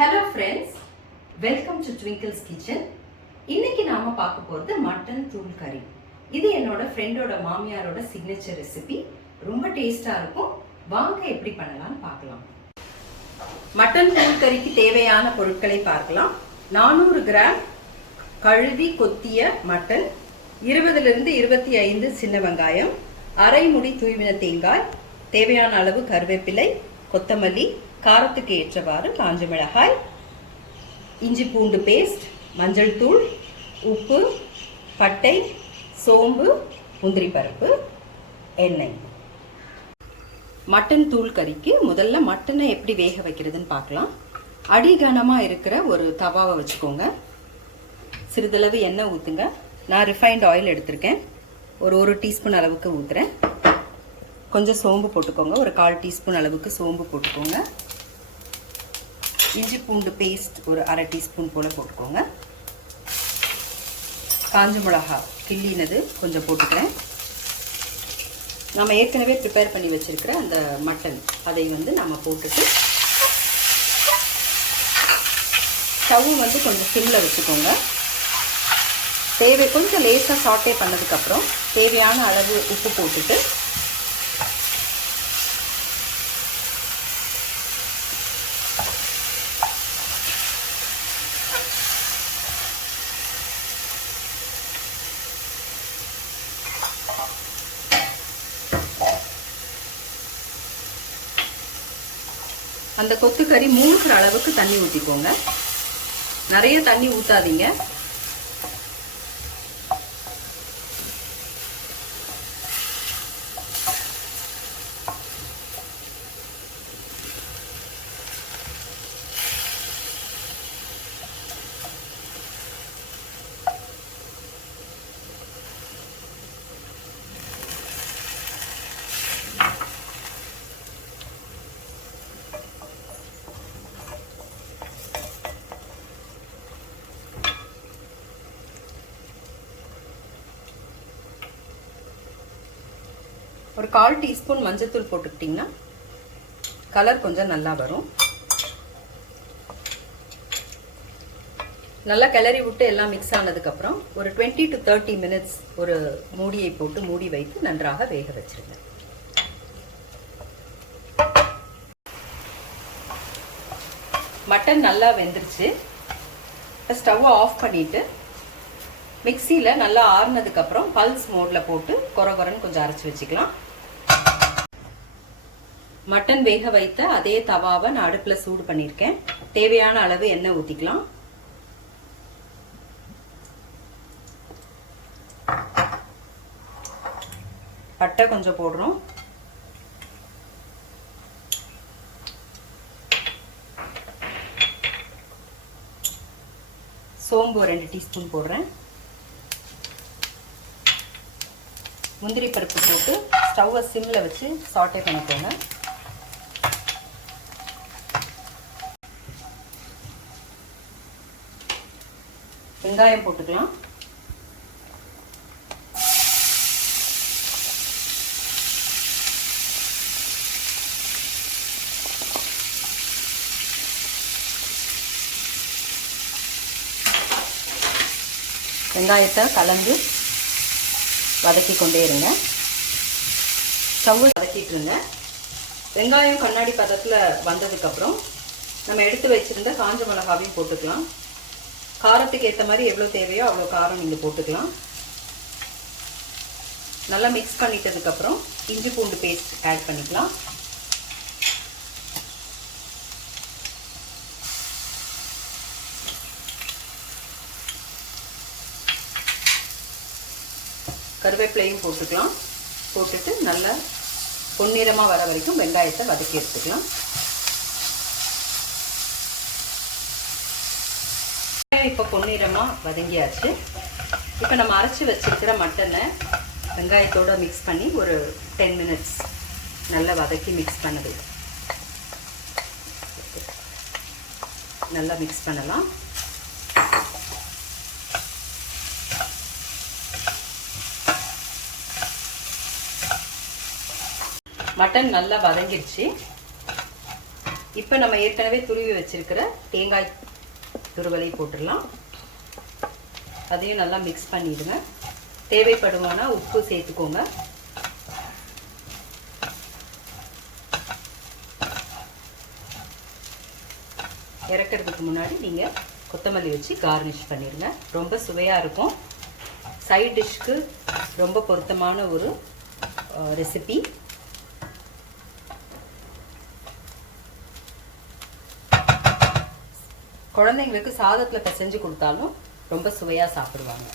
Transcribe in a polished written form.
Hello friends, welcome to twinkles kitchen. இன்னைக்கு நாம பார்க்க போகிறது மட்டன் தூள் கறி. இது என்னோட ஃப்ரெண்டோட மாமியாரோட சிக்னேச்சர் ரெசிபி. ரொம்ப டேஸ்டாக இருக்கும். வாங்க எப்படி பண்ணலாம்னு பார்க்கலாம். மட்டன் தூள் கறிக்கு தேவையான பொருட்களை பார்க்கலாம். 400 கிராம் கழுவி கொத்திய மட்டன், 20 to 25 சின்ன வெங்காயம், அரை முடி தூவின தேங்காய், தேவையான அளவு கருவேப்பிலை, கொத்தமல்லி, காரத்துக்கு ஏற்றவாறு காஞ்ச மிளகாய், இஞ்சி பூண்டு பேஸ்ட், மஞ்சள் தூள், உப்பு, பட்டை, சோம்பு, முந்திரி பருப்பு, எண்ணெய். மட்டன் தூள் கறிக்கு முதல்ல மட்டனை எப்படி வேக வைக்கிறதுன்னு பார்க்கலாம். அடிகனமாக இருக்கிற ஒரு தவாவை வச்சுக்கோங்க. சிறிதளவு எண்ணெய் ஊற்றுங்க. நான் ரிஃபைண்ட் ஆயில் எடுத்திருக்கேன். ஒரு டீஸ்பூன் அளவுக்கு ஊற்றுறேன். கொஞ்சம் சோம்பு போட்டுக்கோங்க. ஒரு 1/4 டீஸ்பூன் அளவுக்கு சோம்பு போட்டுக்கோங்க. இஞ்சி பூண்டு பேஸ்ட் ஒரு அரை டீஸ்பூன் போல் போட்டுக்கோங்க. காஞ்ச மிளகா கிள்ளினது கொஞ்சம் போட்டுக்கிறேன். நம்ம ஏற்கனவே ப்ரிப்பேர் பண்ணி வச்சிருக்கிற அந்த மட்டன் அதை நம்ம போட்டுட்டு ஸ்டவ் கொஞ்சம் சிம்மில் வச்சுக்கோங்க. கொஞ்சம் லேசாக சாட்டே பண்ணதுக்கப்புறம் தேவையான அளவு உப்பு போட்டுட்டு அந்த கொத்துக்கறி மூழ்கிற அளவுக்கு தண்ணி ஊற்றிக்கோங்க. நிறைய தண்ணி ஊற்றாதீங்க. ஒரு 1/4 டீஸ்பூன் மஞ்சத்தூள் போட்டுக்கிட்டிங்கன்னா கலர் கொஞ்சம் நல்லா வரும். நல்லா கிளறி விட்டு எல்லாம் மிக்ஸ் ஆனதுக்கப்புறம் ஒரு 20 to 30 minutes ஒரு மூடியை போட்டு மூடி வைத்து நன்றாக வேக வச்சிருங்க. மட்டன் நல்லா வெந்துருச்சு. ஸ்டவ்வை ஆஃப் பண்ணிட்டு மிக்சியில் நல்லா ஆறுனதுக்கப்புறம் பல்ஸ் மோடில் போட்டு கொரகொரன்னு கொஞ்சம் அரைச்சி வச்சுக்கலாம். மட்டன் வேக வைத்த அதே தவாவை நான் அடுப்பில் சூடு பண்ணியிருக்கேன். தேவையான அளவு எண்ணெய் ஊற்றிக்கலாம். பட்டை கொஞ்சம் போடுறோம். சோம்பு 2 டீஸ்பூன் போடுறேன். முந்திரி பருப்பு போட்டு ஸ்டவ்வை சிம்மில் வச்சு சாட்டே பண்ணிக்கோங்க. வெங்காயம் போட்டுக்கலாம். வெங்காயத்தை கலந்து வதக்கி கொண்டே இருங்க. ஸ்டவ்வை வதக்கிட்டு இருங்க. வெங்காயம் கண்ணாடி பதத்தில் வந்ததுக்கப்புறம் நம்ம எடுத்து வச்சிருந்த காஞ்ச மிளகாவையும் போட்டுக்கலாம். காரத்துக்கு ஏற்ற மாதிரி எவ்வளோ தேவையோ அவ்வளோ காரம் நீங்கள் போட்டுக்கலாம். நல்லா மிக்ஸ் பண்ணிட்டதுக்கப்புறம் இஞ்சி பூண்டு பேஸ்ட் ஆட் பண்ணிக்கலாம். கருவேப்பிலையும் போட்டுக்கலாம். போட்டுட்டு நல்லா பொன்னிறமாக வர வரைக்கும் வெங்காயத்தை வதக்கி எடுத்துக்கலாம். இப்போ பொன்னிறமாக வதங்கியாச்சு. இப்போ நம்ம அரைச்சி வச்சிருக்கிற மட்டனை வெங்காயத்தோடு மிக்ஸ் பண்ணி ஒரு 10 minutes நல்லா வதக்கி மிக்ஸ் பண்ணது நல்லா மிக்ஸ் பண்ணலாம். மட்டன் நல்லா வதங்கிடுச்சு. இப்போ நம்ம ஏற்கனவே துருவி வச்சிருக்கிற தேங்காய் துருவலை போட்டுடலாம். அதையும் நல்லா மிக்ஸ் பண்ணிடுங்க. தேவைப்படுமானா உப்பு சேர்த்துக்கோங்க. இறக்கிறதுக்கு முன்னாடி நீங்கள் கொத்தமல்லி வச்சு கார்னிஷ் பண்ணிடுங்க. ரொம்ப சுவையாக இருக்கும். சைட் டிஷ்க்கு ரொம்ப பொருத்தமான ஒரு ரெசிபி. குழந்தைங்களுக்கு சாதத்தில் பிசைஞ்சு கொடுத்தாலும் ரொம்ப சுவையாக சாப்பிடுவாங்க.